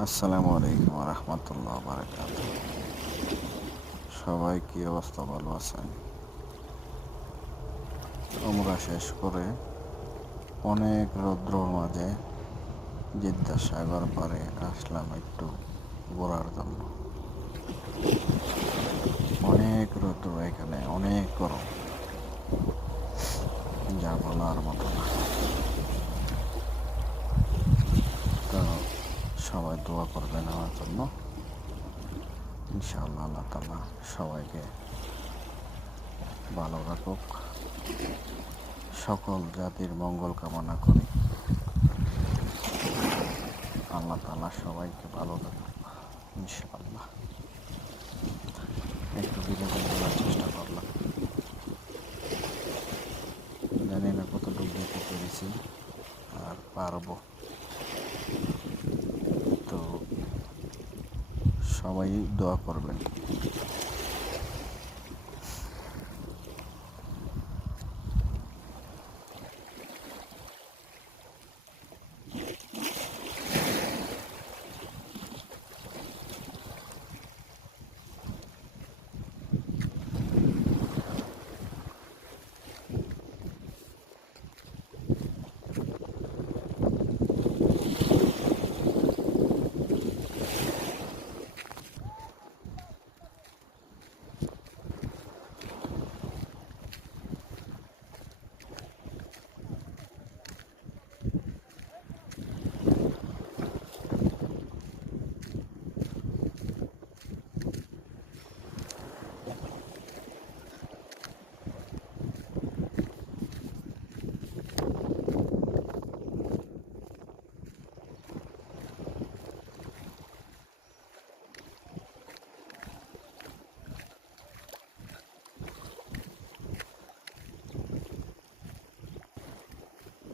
আসসালামু আলাইকুম রহমতুল্লাহ বারাকাত সবাই কি অবস্থা? ভালো আছেন? আমরা শেষ করে অনেক রৌদ্রর মাঝে জিদ্দাসাগর পারে আসলাম একটু ঘোরার জন্য। অনেক রৌদ্র এখানে, অনেক গরম। যা বলার মতো না তো সবাই দোয়া করবেন আমার জন্য। ইনশাআল্লাহ আল্লাহ তালা সবাইকে ভালো রাখুক। সকল জাতির মঙ্গল কামনা করি। আল্লাহ তালা সবাইকে ভালো রাখুক, ইনশাআল্লাহ। একটু বিনোদন দেওয়ার চেষ্টা করলাম। জানি না কতটুকু পেরেছি, আর পারব তো সবাই দোয়া করবেন।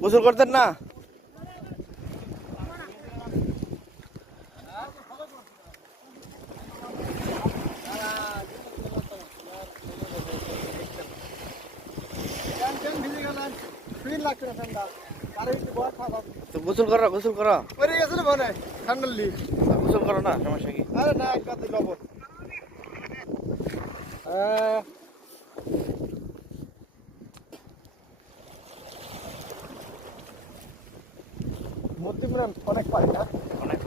গোসল করতেন না? তো গোসল করো গোসল করো। ঠান্ডার লিপ গোসল করো না, সমস্যা কি? আরে না, এক কাতে লবণ। মধ্যমগ্রাম অনেক পারি না। অনেক